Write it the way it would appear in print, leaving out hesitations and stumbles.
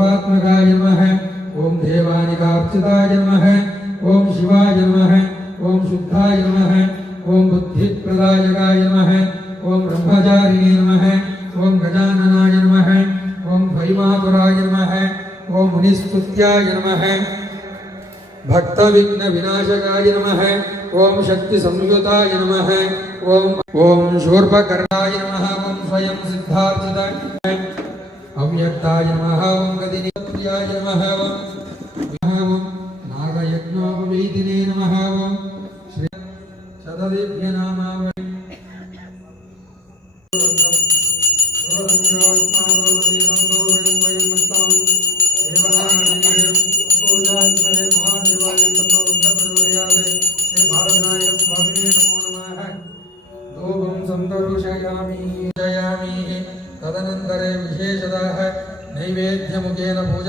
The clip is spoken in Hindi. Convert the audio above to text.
सर्वात्मकाय नमः। ओम देवानिकार्चिताय नमः। ओम शिवाय नमः। ओम शुद्धाय नमः। ओम बुद्धिप्रदायकाय नमः। ओम ब्रह्मचारिणे नमः। ओम गजाननाय नमः। ओम भैमातुराय नमः। ओम मुनिस्तुत्याय नमः। भक्तविघ्न विनाशकाय नमः। ओम शक्ति संयुताय नमः। ओम शूर्पकर्णाय नमः। ओम स्वयं सिद्धार्थिताय नमः। अव्यक्ताय नमः। ओम गदिनित्याय नमः। ओम नागयज्ञोपवीतिने नमः। ओम श्री शतदिव्य नामावली तदनन्तरे विशेषतः नैवेद्यमुखेन पूजा